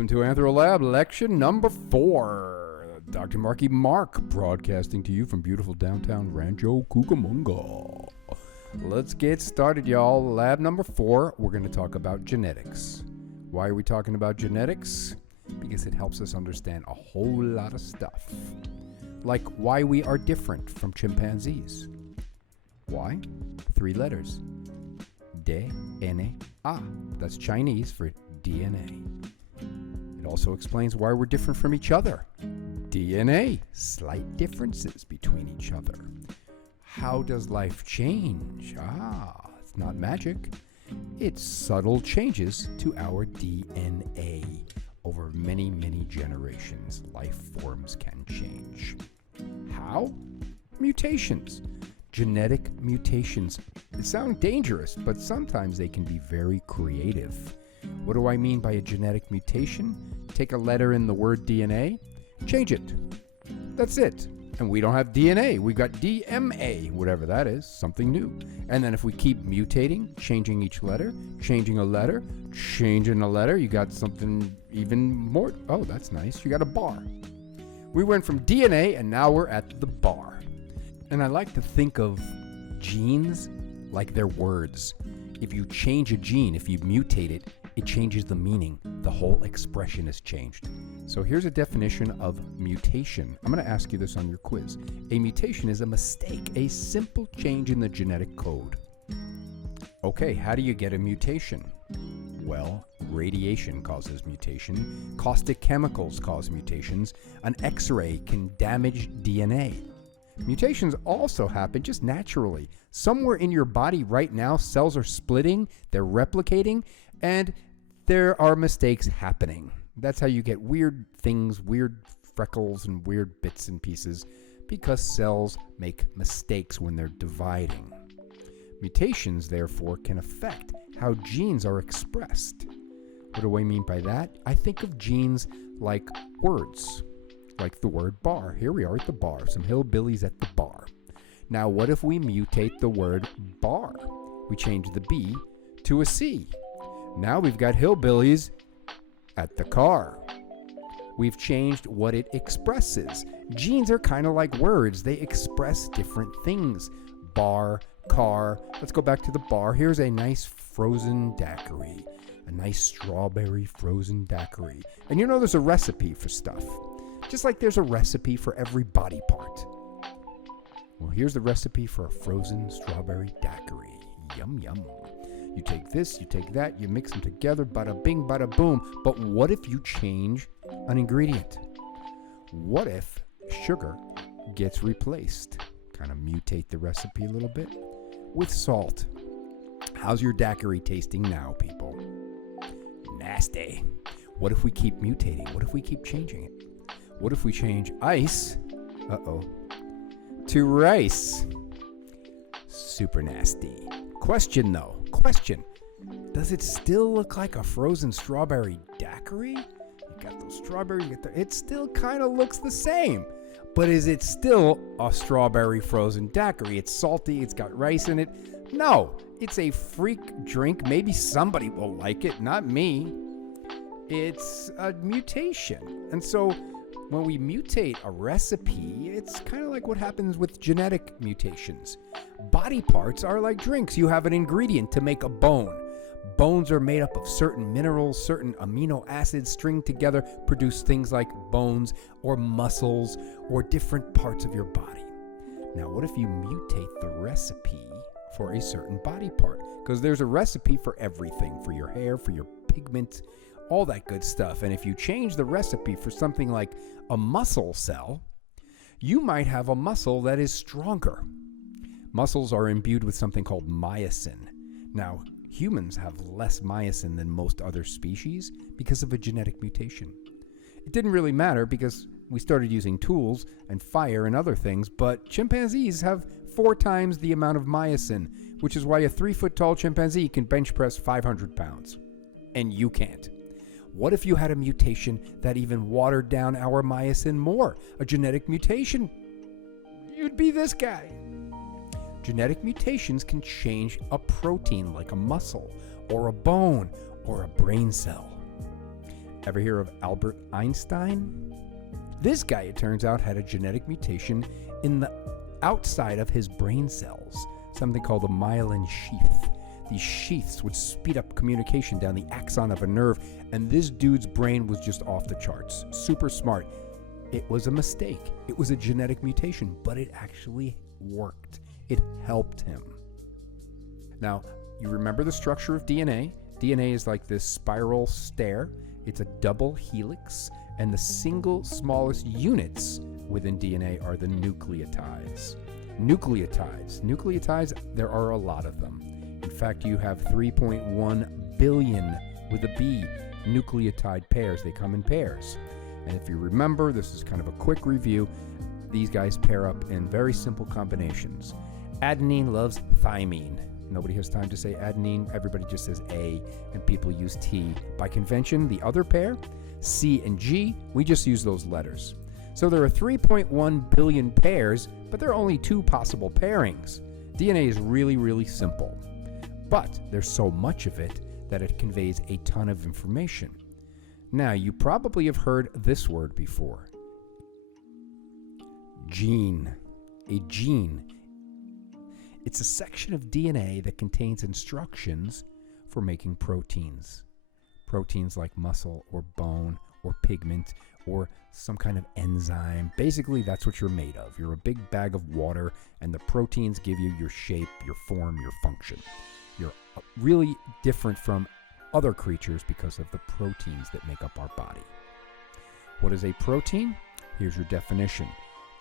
Welcome to AnthroLab lecture number 4. Dr. Marky Mark broadcasting to you from beautiful downtown Rancho Cucamonga. Let's get started, y'all. Lab number 4, we're going to talk about genetics. Why are we talking about genetics? Because it helps us understand a whole lot of stuff. Like why we are different from chimpanzees. Why? 3 letters. D-N-A. That's Chinese for DNA. It also explains why we're different from each other. DNA, slight differences between each other. How does life change? It's not magic. It's subtle changes to our DNA. Over many, many generations, life forms can change. How? Mutations. Genetic mutations. They sound dangerous, but sometimes they can be very creative. What do I mean by a genetic mutation? Take a letter in the word DNA, change it. That's it. And we don't have DNA. We've got DMA, whatever that is, something new. And then if we keep mutating, changing each letter, changing a letter, changing a letter, you got something even more. Oh, that's nice. You got a bar. We went from DNA and now we're at the bar. And I like to think of genes like they're words. If you change a gene, if you mutate it, it changes the meaning. The whole expression is changed. So here's a definition of mutation. I'm going to ask you this on your quiz. A mutation is a mistake, a simple change in the genetic code. Okay, how do you get a mutation? Well, radiation causes mutation. Caustic chemicals cause mutations. An X-ray can damage DNA. Mutations also happen just naturally. Somewhere in your body right now, cells are splitting, they're replicating, and there are mistakes happening. That's how you get weird things, weird freckles, and weird bits and pieces, because cells make mistakes when they're dividing. Mutations, therefore, can affect how genes are expressed. What do I mean by that? I think of genes like words, like the word bar. Here we are at the bar, some hillbillies at the bar. Now, what if we mutate the word bar? We change the B to a C. Now we've got hillbillies at the car. We've changed what it expresses. Genes are kind of like words. They express different things. Bar, car. Let's go back to the bar. Here's a nice frozen daiquiri. A nice strawberry frozen daiquiri. And you know there's a recipe for stuff. Just like there's a recipe for every body part. Well, here's the recipe for a frozen strawberry daiquiri. Yum, yum. You take this, you take that, you mix them together, bada bing, bada boom. But what if you change an ingredient? What if sugar gets replaced? Kind of mutate the recipe a little bit with salt. How's your daiquiri tasting now, people? Nasty. What if we keep mutating? What if we keep changing it? What if we change ice, to rice? Super nasty. Question though. Question. Does it still look like a frozen strawberry daiquiri? You got those strawberries, it still kind of looks the same. But is it still a strawberry frozen daiquiri? It's salty, it's got rice in it. No, it's a freak drink. Maybe somebody will like it, not me. It's a mutation. And so when we mutate a recipe, it's kind of like what happens with genetic mutations. Body parts are like drinks. You have an ingredient to make a bone. Bones are made up of certain minerals, certain amino acids stringed together, produce things like bones or muscles or different parts of your body. Now, what if you mutate the recipe for a certain body part? Because there's a recipe for everything, for your hair, for your pigment, all that good stuff. And if you change the recipe for something like a muscle cell, you might have a muscle that is stronger. Muscles are imbued with something called myosin. Now, humans have less myosin than most other species because of a genetic mutation. It didn't really matter because we started using tools and fire and other things, but chimpanzees have 4 times the amount of myosin, which is why a 3-foot-tall chimpanzee can bench press 500 pounds. And you can't. What if you had a mutation that even watered down our myosin more? A genetic mutation? You'd be this guy. Genetic mutations can change a protein like a muscle or a bone or a brain cell. Ever hear of Albert Einstein? This guy, it turns out, had a genetic mutation in the outside of his brain cells, something called the myelin sheath. These sheaths would speed up communication down the axon of a nerve, and this dude's brain was just off the charts. Super smart. It was a mistake. It was a genetic mutation, but it actually worked. It helped him. Now, you remember the structure of DNA? DNA is like this spiral stair. It's a double helix, and the single smallest units within DNA are the nucleotides. Nucleotides, there are a lot of them. In fact, you have 3.1 billion with a B nucleotide pairs. They come in pairs. And if you remember, this is kind of a quick review. These guys pair up in very simple combinations. Adenine loves thymine. Nobody has time to say adenine. Everybody just says A, and people use T. By convention, the other pair, C and G, we just use those letters. So there are 3.1 billion pairs, but there are only 2 possible pairings. DNA is really, really simple. But there's so much of it that it conveys a ton of information. Now, you probably have heard this word before. Gene. A gene. It's a section of DNA that contains instructions for making proteins. Proteins like muscle or bone or pigment or some kind of enzyme. Basically, that's what you're made of. You're a big bag of water, and the proteins give you your shape, your form, your function. You're really different from other creatures because of the proteins that make up our body. What is a protein? Here's your definition.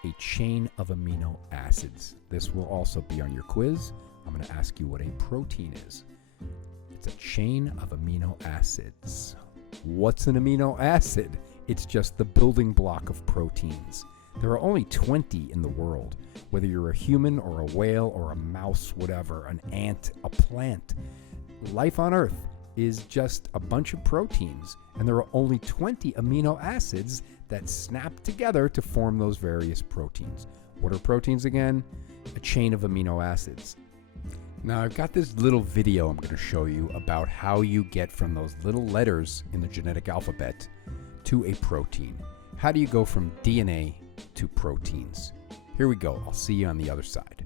A chain of amino acids. This will also be on your quiz. I'm going to ask you what a protein is. It's a chain of amino acids. What's an amino acid? It's just the building block of proteins. There are only 20 in the world. Whether you're a human or a whale or a mouse, whatever, an ant, a plant, life on Earth is just a bunch of proteins, and there are only 20 amino acids that snap together to form those various proteins. What are proteins again? A chain of amino acids. Now, I've got this little video I'm going to show you about how you get from those little letters in the genetic alphabet to a protein. How do you go from DNA to proteins? Here we go. I'll see you on the other side.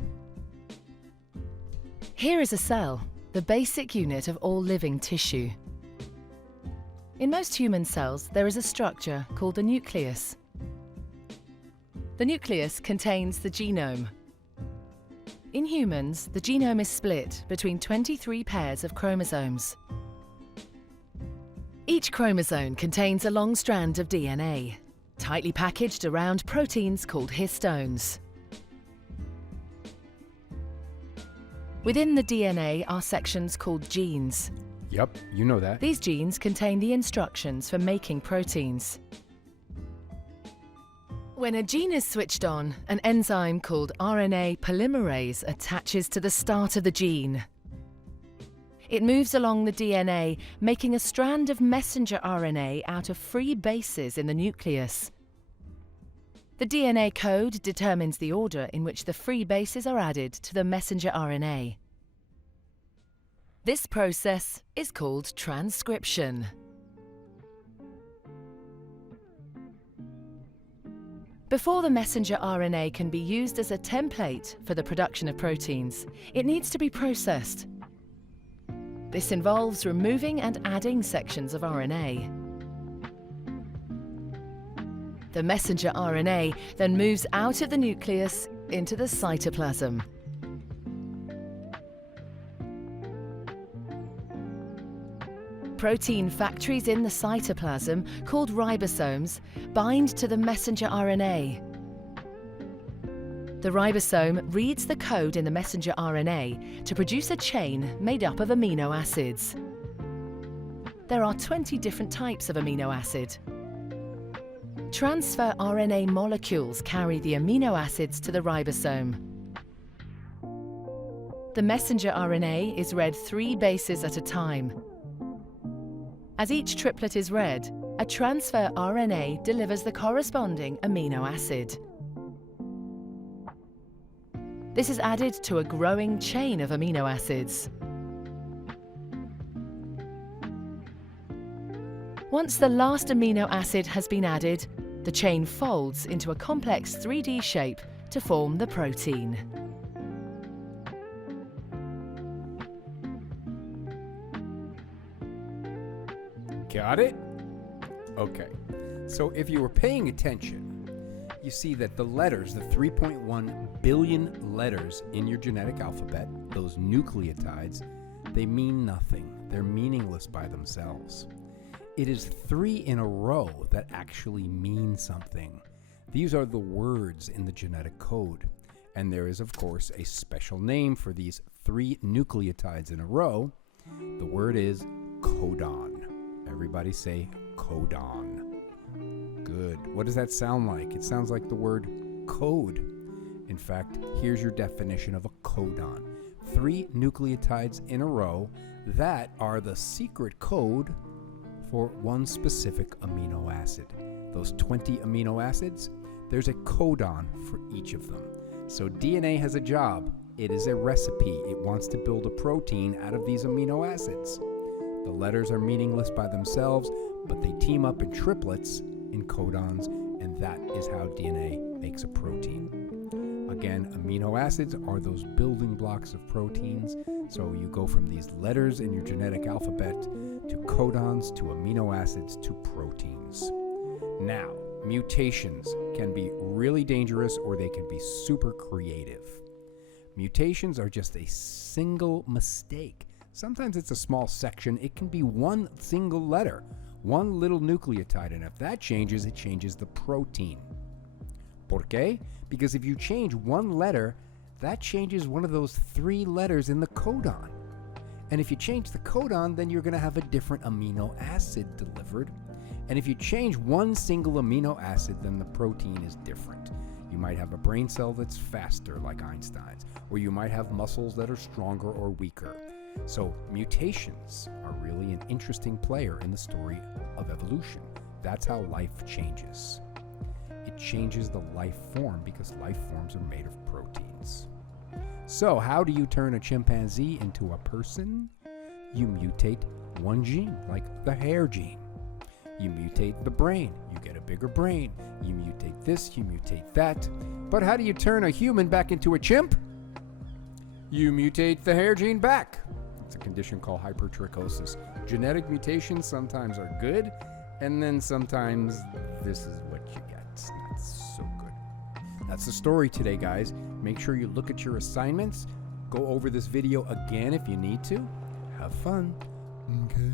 Here is a cell, the basic unit of all living tissue. In most human cells, there is a structure called the nucleus. The nucleus contains the genome. In humans, the genome is split between 23 pairs of chromosomes. Each chromosome contains a long strand of DNA, tightly packaged around proteins called histones. Within the DNA are sections called genes. Yep, you know that. These genes contain the instructions for making proteins. When a gene is switched on, an enzyme called RNA polymerase attaches to the start of the gene. It moves along the DNA, making a strand of messenger RNA out of free bases in the nucleus. The DNA code determines the order in which the free bases are added to the messenger RNA. This process is called transcription. Before the messenger RNA can be used as a template for the production of proteins, it needs to be processed. This involves removing and adding sections of RNA. The messenger RNA then moves out of the nucleus into the cytoplasm. Protein factories in the cytoplasm, called ribosomes, bind to the messenger RNA. The ribosome reads the code in the messenger RNA to produce a chain made up of amino acids. There are 20 different types of amino acid. Transfer RNA molecules carry the amino acids to the ribosome. The messenger RNA is read 3 bases at a time. As each triplet is read, a transfer RNA delivers the corresponding amino acid. This is added to a growing chain of amino acids. Once the last amino acid has been added, the chain folds into a complex 3D shape to form the protein. Got it? Okay. So if you were paying attention, you see that the letters, the 3.1 billion letters in your genetic alphabet, those nucleotides, they mean nothing. They're meaningless by themselves. It is 3 in a row that actually mean something. These are the words in the genetic code. And there is, of course, a special name for these 3 nucleotides in a row. The word is codon. Everybody say codon. Good. What does that sound like? It sounds like the word code. In fact, here's your definition of a codon. 3 nucleotides in a row that are the secret code for one specific amino acid. Those 20 amino acids, there's a codon for each of them. So DNA has a job. It is a recipe. It wants to build a protein out of these amino acids. The letters are meaningless by themselves, but they team up in triplets in codons, and that is how DNA makes a protein. Again, amino acids are those building blocks of proteins. So you go from these letters in your genetic alphabet to codons to amino acids to proteins. Now, mutations can be really dangerous or they can be super creative. Mutations are just a single mistake. Sometimes it's a small section. It can be one single letter, one little nucleotide, and if that changes, it changes the protein. ¿Por qué? Because if you change one letter, that changes one of those 3 letters in the codon. And if you change the codon, then you're going to have a different amino acid delivered. And if you change one single amino acid, then the protein is different. You might have a brain cell that's faster, like Einstein's, or you might have muscles that are stronger or weaker. So mutations are really an interesting player in the story of evolution. That's how life changes. It changes the life form because life forms are made of proteins. So how do you turn a chimpanzee into a person? You mutate one gene, like the hair gene. You mutate the brain, you get a bigger brain. You mutate this, you mutate that. But how do you turn a human back into a chimp? You mutate the hair gene back. It's a condition called hypertrichosis. Genetic mutations sometimes are good, and then sometimes this is what you get. It's not so good. That's the story today, guys. Make sure you look at your assignments. Go over this video again if you need to. Have fun. Okay.